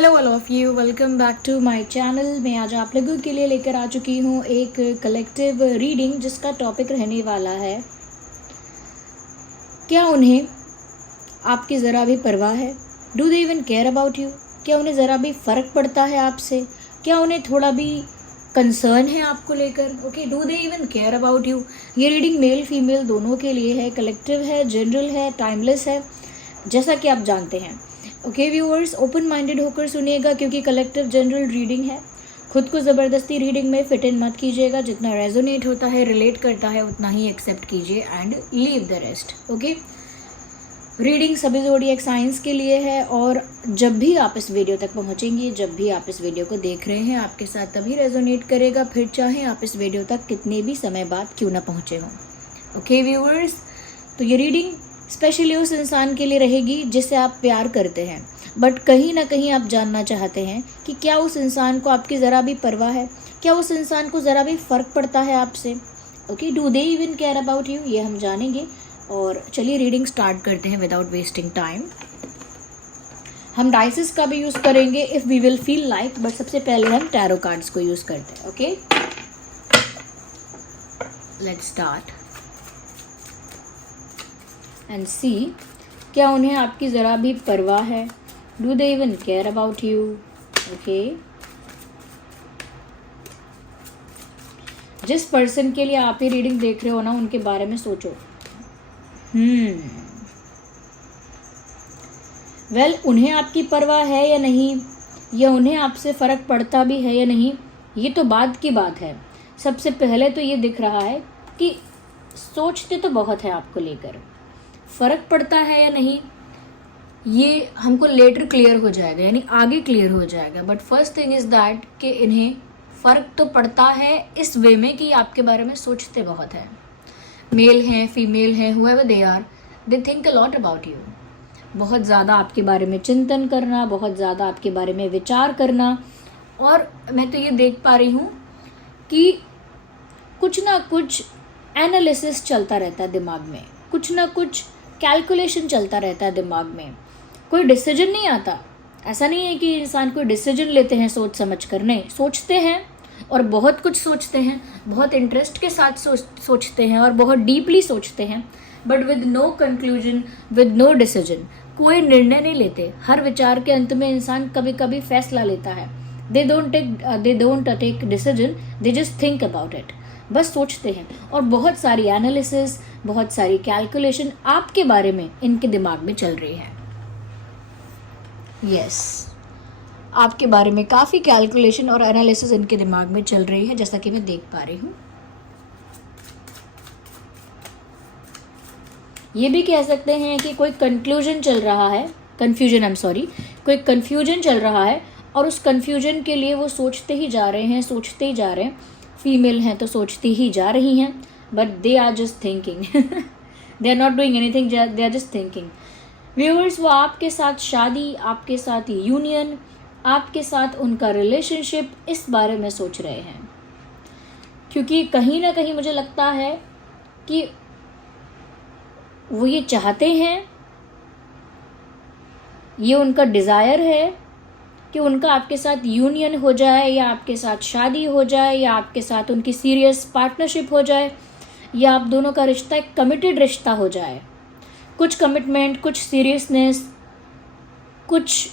Hello all of you, welcome back to my channel. मैं आज आप लोगों के लिए लेकर आ चुकी हूँ एक कलेक्टिव रीडिंग जिसका टॉपिक रहने वाला है, क्या उन्हें आपकी ज़रा भी परवाह है? Do they even care about you? क्या उन्हें ज़रा भी फ़र्क पड़ता है आपसे? क्या उन्हें थोड़ा भी कंसर्न है आपको लेकर? Okay, do they even care about you? ये रीडिंग मेल फीमेल दोनों के लिए है, कलेक्टिव है, जनरल है, टाइमलेस है, जैसा कि आप जानते हैं। ओके व्यूअर्स, ओपन माइंडेड होकर सुनिएगा क्योंकि कलेक्टिव जनरल रीडिंग है। खुद को ज़बरदस्ती रीडिंग में फिट इन मत कीजिएगा। जितना रेजोनेट होता है, रिलेट करता है, उतना ही एक्सेप्ट कीजिए and leave the rest. Okay, reading सभी ज़ोडिएक साइंस के लिए है और जब भी आप इस वीडियो तक पहुंचेंगे, जब भी आप इस वीडियो को देख रहे हैं, आपके साथ तभी रेजोनेट करेगा, फिर चाहे आप इस वीडियो तक कितने भी समय बाद क्यों ना पहुँचे हों। ओके व्यूअर्स, तो ये रीडिंग स्पेशली उस इंसान के लिए रहेगी जिसे आप प्यार करते हैं, बट कहीं ना कहीं आप जानना चाहते हैं कि क्या उस इंसान को आपकी ज़रा भी परवाह है, क्या उस इंसान को ज़रा भी फ़र्क पड़ता है आपसे। Okay, do they even care about you, ये हम जानेंगे। और चलिए रीडिंग स्टार्ट करते हैं विदाउट वेस्टिंग टाइम। हम डाइसेस का भी यूज़ करेंगे if we will feel like, but सबसे पहले हम टैरो कार्ड्स को यूज़ करते हैं। Okay, let's start and see, क्या उन्हें आपकी ज़रा भी परवाह है? Do they even care about you? Okay, जिस पर्सन के लिए आप ये रीडिंग देख रहे हो ना, उनके बारे में सोचो। वेल, उन्हें आपकी परवाह है या नहीं, या उन्हें आपसे फ़र्क पड़ता भी है या नहीं, ये तो बाद की बात है। सबसे पहले तो ये दिख रहा है कि सोचते तो बहुत है आपको लेकर, फ़र्क पड़ता है या नहीं ये हमको लेटर क्लियर हो जाएगा, यानी आगे क्लियर हो जाएगा। But first thing is that कि इन्हें फ़र्क तो पड़ता है इस वे में कि आपके बारे में सोचते बहुत हैं। मेल हैं, फीमेल हैं, however they are, they think a lot about you. बहुत ज़्यादा आपके बारे में चिंतन करना, बहुत ज़्यादा आपके बारे में विचार करना। और मैं तो ये देख पा रही हूँ कि कुछ ना कुछ एनालिसिस चलता रहता है दिमाग में, कुछ ना कुछ कैलकुलेशन चलता रहता है दिमाग में। कोई डिसीजन नहीं आता। ऐसा नहीं है कि इंसान कोई डिसीजन लेते हैं सोच समझ कर, नहीं, सोचते हैं और बहुत कुछ सोचते हैं, बहुत इंटरेस्ट के साथ सोचते हैं और बहुत डीपली सोचते हैं, but with no conclusion, with no decision. कोई निर्णय नहीं लेते। हर विचार के अंत में इंसान कभी कभी फैसला लेता है। They don't take decision, they just think about it. बस सोचते हैं और बहुत सारी एनालिसिस, बहुत सारी कैलकुलेशन आपके बारे में इनके दिमाग में चल रही है। यस, आपके बारे में काफ़ी कैलकुलेशन और एनालिसिस इनके दिमाग में चल रही है, जैसा कि मैं देख पा रही हूँ। ये भी कह सकते हैं कि कोई कंक्लूजन चल रहा है, कोई कन्फ्यूजन चल रहा है और उस कन्फ्यूजन के लिए वो सोचते ही जा रहे हैं। फीमेल हैं तो सोचती ही जा रही हैं, but they are just thinking. They are not doing anything, they are just thinking. Viewers, वो आपके साथ शादी, आपके साथ यूनियन, आपके साथ उनका रिलेशनशिप, इस बारे में सोच रहे हैं। क्योंकि कहीं ना कहीं मुझे लगता है कि वो ये चाहते हैं, ये उनका डिज़ायर है कि उनका आपके साथ यूनियन हो जाए, या आपके साथ शादी हो जाए, या आपके साथ उनकी सीरियस पार्टनरशिप हो जाए, या आप दोनों का रिश्ता एक कमिटेड रिश्ता हो जाए। कुछ कमिटमेंट, कुछ सीरियसनेस, कुछ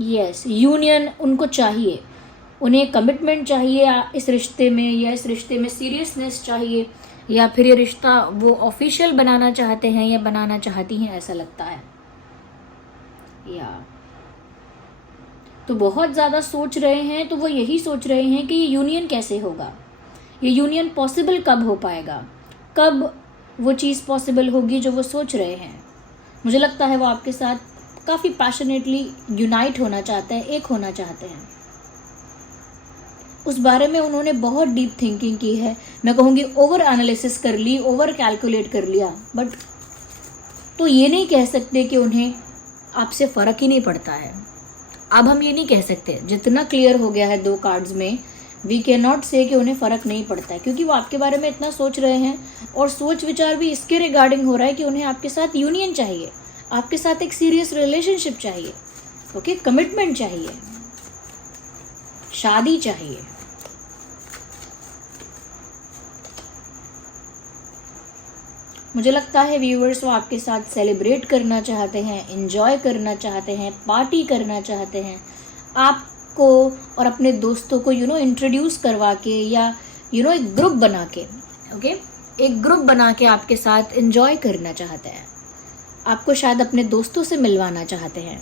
यस यूनियन उनको चाहिए। उन्हें कमिटमेंट चाहिए इस रिश्ते में, या इस रिश्ते में सीरियसनेस चाहिए, या फिर ये रिश्ता वो ऑफिशियल बनाना चाहते हैं या बनाना चाहती हैं, ऐसा लगता है। या तो बहुत ज़्यादा सोच रहे हैं। तो वो यही सोच रहे हैं कि ये यूनियन कैसे होगा, ये यूनियन पॉसिबल कब हो पाएगा, कब वो चीज़ पॉसिबल होगी जो वो सोच रहे हैं। मुझे लगता है वो आपके साथ काफ़ी पैशनेटली यूनाइट होना चाहते हैं, एक होना चाहते हैं। उस बारे में उन्होंने बहुत डीप थिंकिंग की है। मैं कहूँगी ओवर एनालिसिस कर ली, ओवर कैलकुलेट कर लिया, बट तो ये नहीं कह सकते कि उन्हें आपसे फ़र्क ही नहीं पड़ता है। अब हम ये नहीं कह सकते, जितना क्लियर हो गया है 2 कार्ड्स में, वी कैन नॉट से कि उन्हें फ़र्क नहीं पड़ता है, क्योंकि वो आपके बारे में इतना सोच रहे हैं और सोच विचार भी इसके रिगार्डिंग हो रहा है कि उन्हें आपके साथ यूनियन चाहिए, आपके साथ एक सीरियस रिलेशनशिप चाहिए, ओके, कमिटमेंट चाहिए, शादी चाहिए। मुझे लगता है व्यूअर्स वो आपके साथ सेलिब्रेट करना चाहते हैं, एंजॉय करना चाहते हैं, पार्टी करना चाहते हैं, आपको और अपने दोस्तों को इंट्रोड्यूस करवा के या एक ग्रुप बना के, ओके, एक ग्रुप बना के आपके साथ एंजॉय करना चाहते हैं, आपको शायद अपने दोस्तों से मिलवाना चाहते हैं,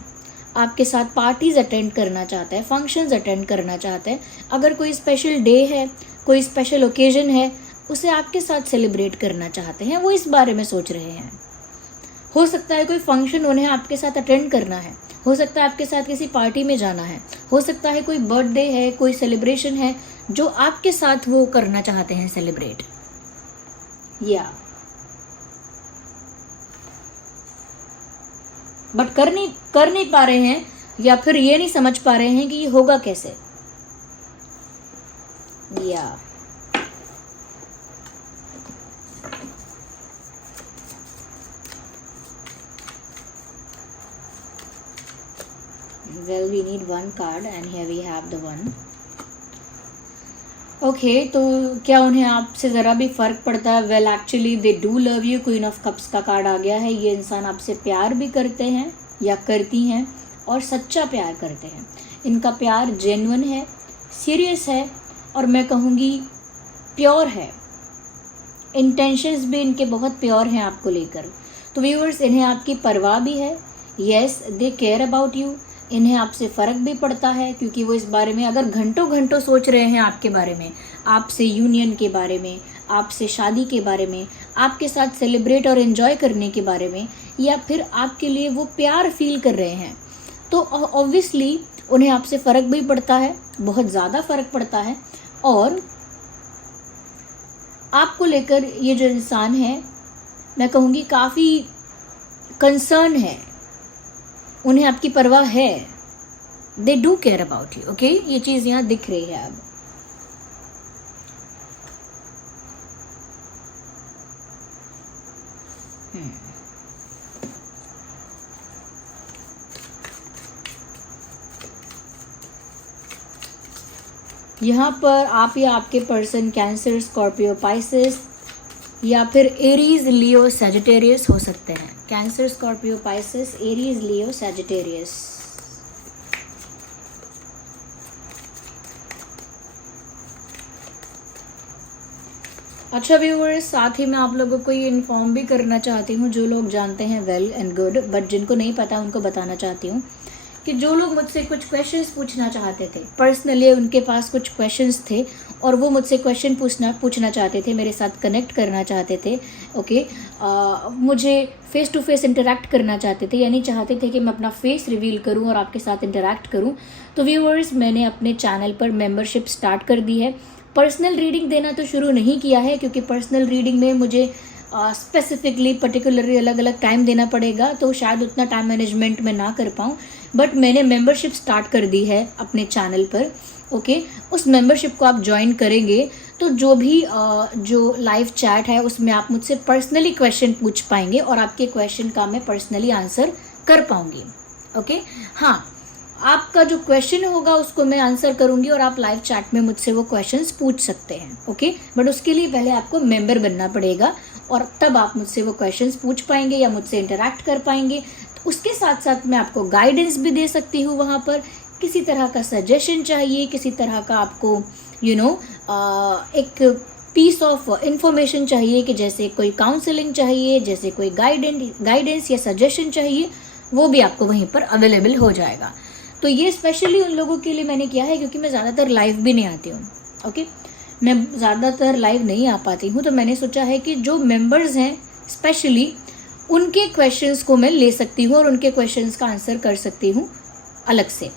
आपके साथ पार्टीज अटेंड करना चाहते हैं, फंक्शंस अटेंड करना चाहते हैं। अगर कोई स्पेशल डे है, कोई स्पेशल ओकेजन है, उसे आपके साथ सेलिब्रेट करना चाहते हैं, वो इस बारे में सोच रहे हैं। हो सकता है कोई फंक्शन उन्हें आपके साथ अटेंड करना है, हो सकता है आपके साथ किसी पार्टी में जाना है, हो सकता है कोई बर्थडे है, कोई सेलिब्रेशन है जो आपके साथ वो करना चाहते हैं सेलिब्रेट, या बट कर नहीं पा रहे हैं, या फिर ये नहीं समझ पा रहे हैं कि ये होगा कैसे। या well, we need one card and here we have the one. Okay, तो क्या उन्हें आपसे ज़रा भी फ़र्क पड़ता है? Well actually they do love you. Queen of cups का कार्ड आ गया है। ये इंसान आपसे प्यार भी करते हैं या करती हैं, और सच्चा प्यार करते हैं। इनका प्यार जेन्युइन है, सीरियस है, और मैं कहूँगी प्योर है। इंटेंशंस भी इनके बहुत प्योर हैं आपको लेकर। तो व्यूअर्स, इन्हें आपकी परवाह भी है। Yes, they care about you. इन्हें आपसे फ़र्क भी पड़ता है, क्योंकि वो इस बारे में अगर घंटों घंटों सोच रहे हैं आपके बारे में, आपसे यूनियन के बारे में, आपसे शादी के बारे में, आपके साथ सेलिब्रेट और एंजॉय करने के बारे में, या फिर आपके लिए वो प्यार फील कर रहे हैं, तो ऑब्वियसली उन्हें आपसे फ़र्क भी पड़ता है, बहुत ज़्यादा फ़र्क पड़ता है। और आपको लेकर ये जो इंसान है, मैं कहूँगी काफ़ी कंसर्न है, उन्हें आपकी परवाह है। They do care about you. Okay, ये चीज़ यहाँ दिख रही है अब। यहाँ पर आप या आपके पर्सन कैंसर, स्कॉर्पियो, पाइसेस या फिर एरीज, लियो, सैजिटेरियस हो सकते हैं। कैंसर, स्कॉर्पियो, पाइसेस, एरीज, लियो, सैजिटेरियस। अच्छा व्यूअर्स, साथ ही मैं आप लोगों को ये इन्फॉर्म भी करना चाहती हूँ, जो लोग जानते हैं वेल एंड गुड, बट जिनको नहीं पता उनको बताना चाहती हूँ कि जो लोग मुझसे कुछ क्वेश्चंस पूछना चाहते थे, पर्सनली उनके पास कुछ क्वेश्चंस थे और वो मुझसे क्वेश्चन पूछना चाहते थे, मेरे साथ कनेक्ट करना चाहते थे, ओके, मुझे फेस टू फेस इंटरेक्ट करना चाहते थे, यानी चाहते थे कि मैं अपना फेस रिवील करूं और आपके साथ इंटरेक्ट करूं, तो व्यूअर्स, मैंने अपने चैनल पर मेंबरशिप स्टार्ट कर दी है। पर्सनल रीडिंग देना तो शुरू नहीं किया है, क्योंकि पर्सनल रीडिंग में मुझे स्पेसिफिकली पर्टिकुलरली अलग अलग टाइम देना पड़ेगा, तो शायद उतना टाइम मैनेजमेंट में ना कर पाऊँ, बट मैंने मेंबरशिप स्टार्ट कर दी है अपने चैनल पर, ओके। उस मेंबरशिप को आप ज्वाइन करेंगे तो जो भी जो लाइव चैट है उसमें आप मुझसे पर्सनली क्वेश्चन पूछ पाएंगे और आपके क्वेश्चन का मैं पर्सनली आंसर कर पाऊंगी, ओके। हाँ, आपका जो क्वेश्चन होगा उसको मैं आंसर करूंगी और आप लाइव चैट में मुझसे वो क्वेश्चंस पूछ सकते हैं, ओके। बट उसके लिए पहले आपको मेंबर बनना पड़ेगा और तब आप मुझसे वो क्वेश्चंस पूछ पाएंगे या मुझसे इंटरेक्ट कर पाएंगे। तो उसके साथ साथ मैं आपको गाइडेंस भी दे सकती हूँ वहाँ पर। किसी तरह का सजेशन चाहिए, किसी तरह का आपको एक पीस ऑफ इंफॉर्मेशन चाहिए, कि जैसे कोई काउंसलिंग चाहिए, जैसे कोई गाइडेंस या सजेशन चाहिए, वो भी आपको वहीं पर अवेलेबल हो जाएगा। तो ये स्पेशली उन लोगों के लिए मैंने किया है, क्योंकि मैं ज़्यादातर लाइव भी नहीं आती हूँ, ओके। मैं ज़्यादातर लाइव नहीं आ पाती हूँ, तो मैंने सोचा है कि जो मेंबर्स हैं स्पेशली उनके क्वेश्चंस को मैं ले सकती हूँ और उनके क्वेश्चंस का आंसर कर सकती हूँ अलग से।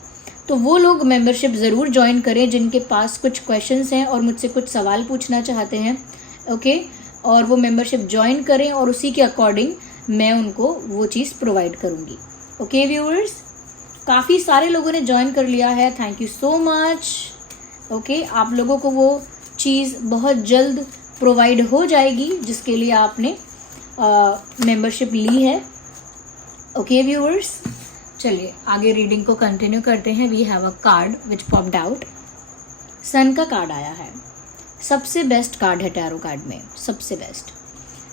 तो वो लोग मेंबरशिप ज़रूर ज्वाइन करें जिनके पास कुछ क्वेश्चंस हैं और मुझसे कुछ सवाल पूछना चाहते हैं, ओके। और वो मेंबरशिप ज्वाइन करें और उसी के अकॉर्डिंग मैं उनको वो चीज़ प्रोवाइड करूँगी, ओके व्यूअर्स। काफ़ी सारे लोगों ने ज्वाइन कर लिया है, thank you so much, okay. आप लोगों को वो चीज़ बहुत जल्द प्रोवाइड हो जाएगी जिसके लिए आपने मेंबरशिप ली है, ओके व्यूअर्स, चलिए आगे रीडिंग को कंटिन्यू करते हैं। We have a card which popped out. Sun का कार्ड आया है, सबसे बेस्ट कार्ड है टैरो कार्ड में, सबसे बेस्ट।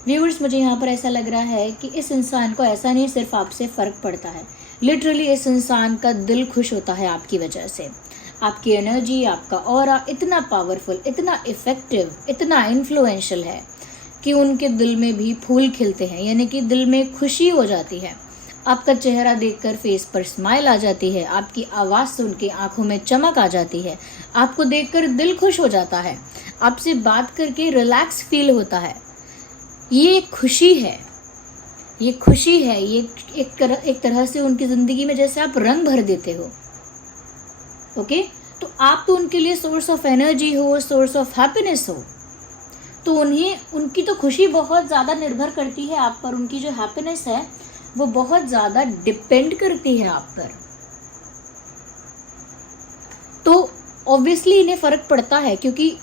व्यूअर्स, मुझे यहाँ पर ऐसा लग रहा है कि इस इंसान को ऐसा नहीं सिर्फ आपसे फ़र्क पड़ता है, लिटरली इस इंसान का दिल खुश होता है आपकी वजह से। आपकी एनर्जी, आपका ऑरा इतना पावरफुल, इतना इफ़ेक्टिव, इतना इन्फ्लुएंशियल है कि उनके दिल में भी फूल खिलते हैं, यानी कि दिल में खुशी हो जाती है। आपका चेहरा देखकर फेस पर स्माइल आ जाती है, आपकी आवाज़ सुन के आंखों में चमक आ जाती है, आपको देखकर दिल खुश हो जाता है, आपसे बात करके रिलैक्स फील होता है। ये खुशी है, ये खुशी है, ये एक तरह से उनकी ज़िंदगी में जैसे आप रंग भर देते हो। ओके, तो आप तो उनके लिए सोर्स ऑफ एनर्जी हो, सोर्स ऑफ हैप्पीनेस हो, तो उनकी तो खुशी बहुत ज़्यादा निर्भर करती है आप पर, उनकी जो हैप्पीनेस है वो बहुत ज़्यादा डिपेंड करती है आप पर। तो ऑब्वियसली इन्हें फ़र्क पड़ता है, क्योंकि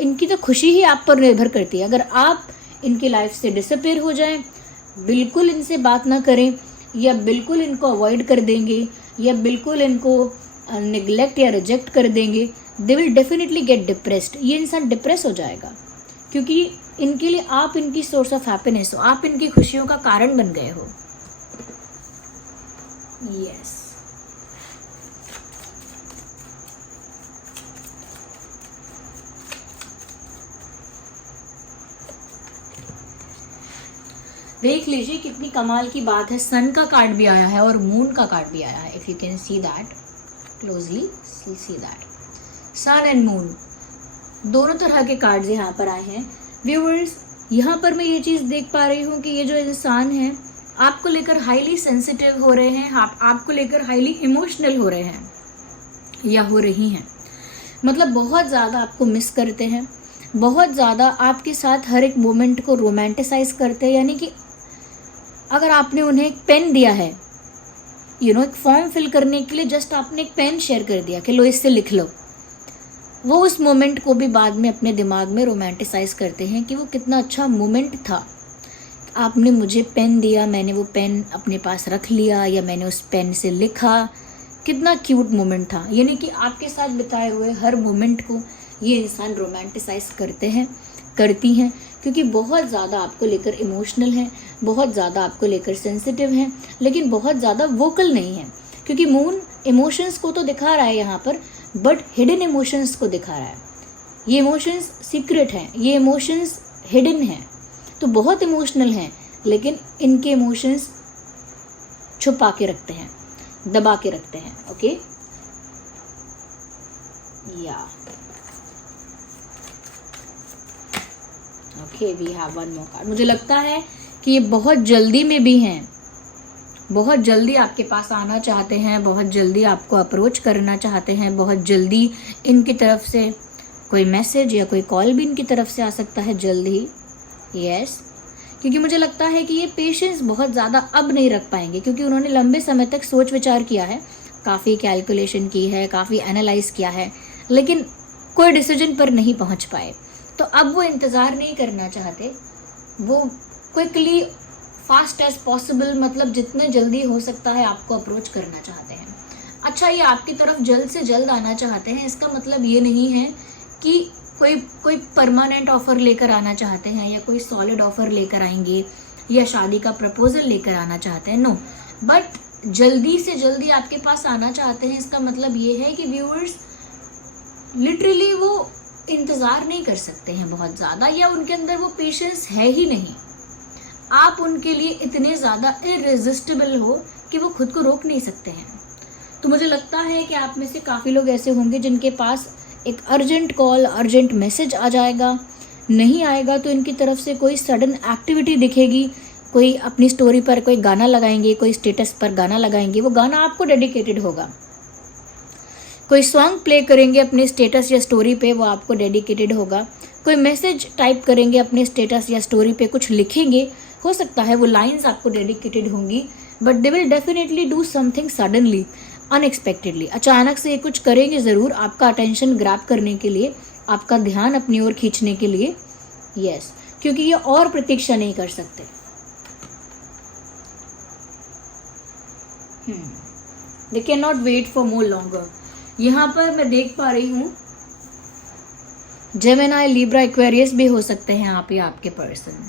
इनकी तो खुशी ही आप पर निर्भर करती है। अगर आप इनकी लाइफ से डिसअपीयर हो जाएं, बिल्कुल इनसे बात ना करें, या बिल्कुल इनको अवॉइड कर देंगे, या बिल्कुल इनको निगलेक्ट या रिजेक्ट कर देंगे, they will definitely get depressed. ये इंसान डिप्रेस हो जाएगा, क्योंकि इनके लिए आप इनकी सोर्स ऑफ हैप्पीनेस हो, आप इनकी खुशियों का कारण बन गए हो। यस, देख लीजिए कितनी कमाल की बात है। सन का कार्ड भी आया है और मून का कार्ड भी आया है। If you can see that closely, see that sun and moon, दोनों तरह के कार्ड्स यहाँ पर आए हैं। व्यूअर्स, यहाँ पर मैं ये चीज़ देख पा रही हूँ कि ये जो इंसान है आपको लेकर हाईली सेंसिटिव हो रहे हैं, आपको लेकर हाईली इमोशनल हो रहे हैं या हो रही हैं। मतलब बहुत ज़्यादा आपको मिस करते हैं, बहुत ज़्यादा आपके साथ हर एक मोमेंट को रोमांटिसाइज करते हैं। यानी कि अगर आपने उन्हें एक पेन दिया है, एक फॉर्म फिल करने के लिए जस्ट आपने एक पेन शेयर कर दिया कि लो इससे लिख लो, वो उस मोमेंट को भी बाद में अपने दिमाग में रोमांटिसाइज करते हैं कि वो कितना अच्छा मोमेंट था। आपने मुझे पेन दिया, मैंने वो पेन अपने पास रख लिया, या मैंने उस पेन से लिखा, कितना क्यूट मोमेंट था। यानी कि आपके साथ बिताए हुए हर मोमेंट को ये इंसान रोमांटिसाइज करते हैं, करती हैं, क्योंकि बहुत ज़्यादा आपको लेकर इमोशनल हैं, बहुत ज़्यादा आपको लेकर सेंसिटिव हैं, लेकिन बहुत ज़्यादा वोकल नहीं हैं। क्योंकि मून इमोशंस को तो दिखा रहा है यहाँ पर, बट हिडन इमोशंस को दिखा रहा है। ये इमोशंस सीक्रेट हैं, ये इमोशंस हिडन हैं, तो बहुत इमोशनल हैं, लेकिन इनके इमोशंस छुपा के रखते हैं, दबा के रखते हैं। ओके, या okay, we have one more card. मुझे लगता है कि ये बहुत जल्दी में भी हैं, बहुत जल्दी आपके पास आना चाहते हैं, बहुत जल्दी आपको अप्रोच करना चाहते हैं, बहुत जल्दी इनकी तरफ से कोई मैसेज या कोई कॉल भी इनकी तरफ से आ सकता है जल्द ही। यस, क्योंकि मुझे लगता है कि ये पेशेंस बहुत ज़्यादा अब नहीं रख पाएंगे, क्योंकि उन्होंने लंबे समय तक सोच विचार किया है, काफ़ी कैलकुलेशन की है, काफ़ी एनालाइज किया है, लेकिन कोई डिसीजन पर नहीं पहुंच पाए। तो अब वो इंतज़ार नहीं करना चाहते, वो क्विकली फास्ट एज पॉसिबल, मतलब जितने जल्दी हो सकता है आपको अप्रोच करना चाहते हैं। अच्छा, ये आपकी तरफ जल्द से जल्द आना चाहते हैं, इसका मतलब ये नहीं है कि कोई परमानेंट ऑफर लेकर आना चाहते हैं, या कोई सॉलिड ऑफर लेकर आएंगे, या शादी का प्रपोजल लेकर आना चाहते हैं। नो, बट जल्दी से जल्दी आपके पास आना चाहते हैं। इसका मतलब ये है कि व्यूअर्स लिटरली वो इंतज़ार नहीं कर सकते हैं बहुत ज़्यादा, या उनके अंदर वो पेशेंस है ही नहीं। आप उनके लिए इतने ज़्यादा इररेजिस्टिबल हो कि वो खुद को रोक नहीं सकते हैं। तो मुझे लगता है कि आप में से काफ़ी लोग ऐसे होंगे जिनके पास एक अर्जेंट कॉल, अर्जेंट मैसेज आ जाएगा, नहीं आएगा तो इनकी तरफ से कोई सडन एक्टिविटी दिखेगी, कोई अपनी स्टोरी पर कोई गाना लगाएंगे, कोई स्टेटस पर गाना लगाएंगे, वो गाना आपको डेडिकेटेड होगा। कोई सॉन्ग प्ले करेंगे अपने स्टेटस या स्टोरी पे, वो आपको डेडिकेटेड होगा। कोई मैसेज टाइप करेंगे अपने स्टेटस या स्टोरी पे, कुछ लिखेंगे, हो सकता है वो लाइंस आपको डेडिकेटेड होंगी, but they will definitely do something suddenly, unexpectedly. अचानक से ये कुछ करेंगे ज़रूर, आपका अटेंशन ग्रैब करने के लिए, आपका ध्यान अपनी ओर खींचने के लिए। यस, क्योंकि ये और प्रतीक्षा नहीं कर सकते। They can not wait for more longer. यहाँ पर मैं देख पा रही हूँ जेमिनी, लिब्रा, एक्वेरियस भी हो सकते हैं आप या आपके person.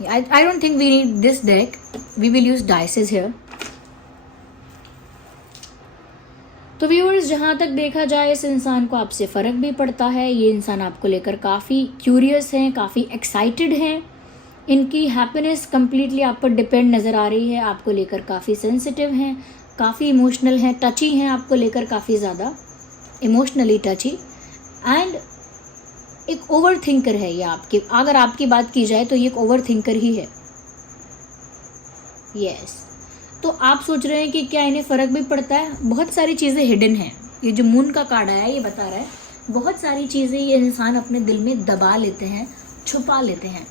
I don't think we need this deck. We will use dices here. तो व्यूअर्स, जहाँ तक देखा जाए इस इंसान को आपसे फ़र्क भी पड़ता है। ये इंसान आपको लेकर काफ़ी क्यूरियस हैं, काफ़ी एक्साइटेड हैं। इनकी हैप्पीनेस कम्प्लीटली आप पर डिपेंड नज़र आ रही है। आपको लेकर काफ़ी सेंसिटिव हैं, काफ़ी इमोशनल हैं, टची हैं, आपको लेकर काफ़ी ज़्यादा इमोशनली टची। एंड एक ओवर थिंकर है ये आपकी, अगर आपकी बात की जाए तो ये एक ओवर थिंकर ही है। यस, तो आप सोच रहे हैं कि क्या इन्हें फ़र्क भी पड़ता है। बहुत सारी चीज़ें हिडन हैं। ये जो मून का कार्ड आया ये बता रहा है बहुत सारी चीज़ें ये इंसान अपने दिल में दबा लेते हैं, छुपा लेते हैं।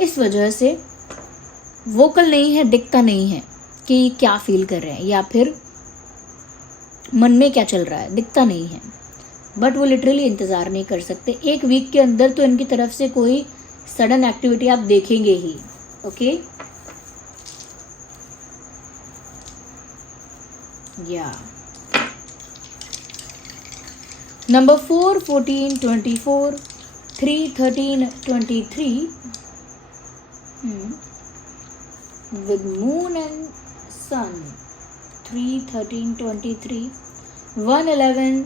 इस वजह से वोकल नहीं है, दिखता नहीं है कि क्या फील कर रहे हैं या फिर मन में क्या चल रहा है, दिखता नहीं है। बट वो लिटरली इंतज़ार नहीं कर सकते। एक वीक के अंदर तो इनकी तरफ से कोई सडन एक्टिविटी आप देखेंगे ही। ओके, या number 4, 14, 24, 3, 13, 23 with moon and sun, 3, 13, 23, 1, 11,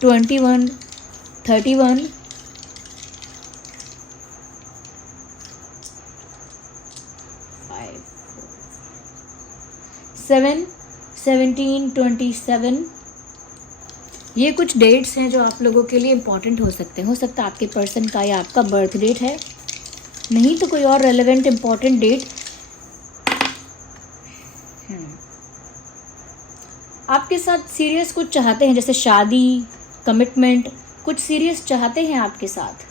21, 31, 5, 7, 17, 27। ये कुछ डेट्स हैं जो आप लोगों के लिए इम्पॉर्टेंट हो सकते हैं। हो सकता है आपके पर्सन का या आपका बर्थ डेट है, नहीं तो कोई और रेलेवेंट इम्पॉर्टेंट डेट। आपके साथ सीरियस कुछ चाहते हैं, जैसे शादी, कमिटमेंट, कुछ सीरियस चाहते हैं आपके साथ।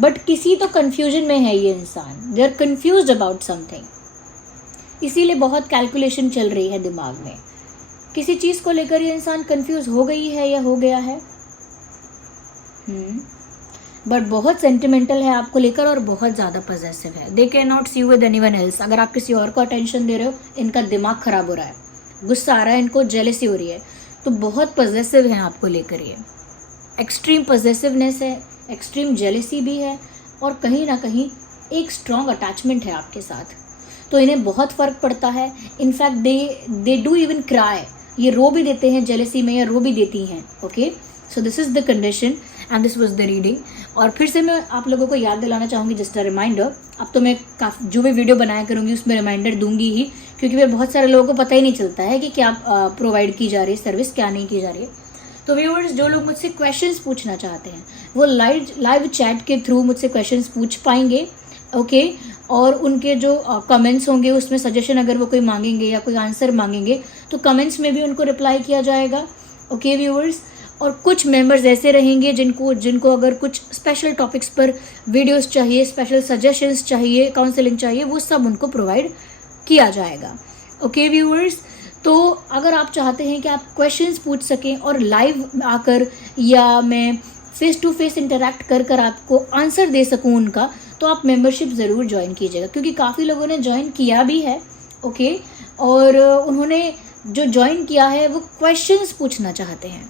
बट किसी तो कंफ्यूजन में है ये इंसान। They are confused about something, इसीलिए बहुत कैलकुलेशन चल रही है दिमाग में। किसी चीज़ को लेकर ये इंसान कंफ्यूज हो गई है या हो गया है। बट बहुत सेंटिमेंटल है आपको लेकर और बहुत ज़्यादा पॉजेसिव है। They can not see you with anyone else. अगर आप किसी और को अटेंशन दे रहे हो, इनका दिमाग खराब हो रहा है, गुस्सा आ रहा है, इनको जेलसी हो रही है। तो बहुत पॉजेसिव है आपको लेकर। ये एक्सट्रीम पॉजेसिवनेस है, एक्सट्रीम जेलसी भी है और कहीं ना कहीं एक स्ट्रॉन्ग अटैचमेंट है आपके साथ। तो इन्हें बहुत फ़र्क पड़ता है। In fact they do even cry. ये रो भी देते हैं जेलसी में, या रो भी देती हैं। Okay, so this is the condition and this was the reading. और फिर से मैं आप लोगों को याद दिलाना चाहूँगी, जस्ट अ रिमाइंडर। अब तो मैं काफ़ी जो भी वीडियो बनाया करूँगी उसमें रिमाइंडर दूंगी ही, क्योंकि फिर बहुत सारे लोगों को पता ही नहीं चलता है कि क्या प्रोवाइड की जा रही है सर्विस, क्या नहीं की जा रही है। तो व्यूअर्स, जो लोग मुझसे क्वेश्चंस पूछना चाहते हैं वो लाइव चैट के थ्रू मुझसे क्वेश्चंस पूछ पाएंगे। ओके, और उनके जो कमेंट्स होंगे उसमें सजेशन अगर वो कोई मांगेंगे या कोई आंसर मांगेंगे तो कमेंट्स में भी उनको रिप्लाई किया जाएगा। ओके व्यूअर्स, और कुछ मेंबर्स ऐसे रहेंगे जिनको अगर कुछ स्पेशल टॉपिक्स पर वीडियोस चाहिए, स्पेशल सजेशंस चाहिए, काउंसलिंग चाहिए, वो सब उनको प्रोवाइड किया जाएगा। ओके व्यूअर्स, तो अगर आप चाहते हैं कि आप क्वेश्चंस पूछ सकें और लाइव आकर या मैं फेस टू फेस इंटरेक्ट कर आपको आंसर दे सकूं उनका, तो आप मेंबरशिप ज़रूर ज्वाइन कीजिएगा, क्योंकि काफ़ी लोगों ने ज्वाइन किया भी है। ओके, और उन्होंने जो ज्वाइन किया है वो क्वेश्चंस पूछना चाहते हैं।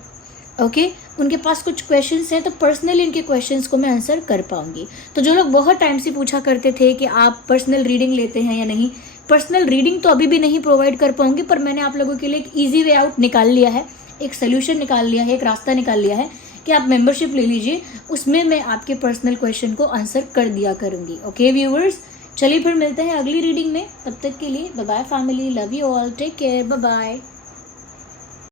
ओके, उनके पास कुछ क्वेश्चंस हैं, तो पर्सनली इनके क्वेश्चंस को मैं आंसर कर पाऊंगी। तो जो लोग बहुत टाइम से पूछा करते थे कि आप पर्सनल रीडिंग लेते हैं या नहीं, पर्सनल रीडिंग तो अभी भी नहीं प्रोवाइड कर पाऊंगी, पर मैंने आप लोगों के लिए एक ईजी वे आउट निकाल लिया है, एक सोल्यूशन निकाल लिया है, एक रास्ता निकाल लिया है कि आप मेंबरशिप ले लीजिए। उसमें मैं आपके पर्सनल क्वेश्चन को आंसर कर दिया करूंगी। ओके व्यूअर्स, चलिए फिर मिलते हैं अगली रीडिंग में। तब तक के लिए bye bye family, love you all, take care, bye bye.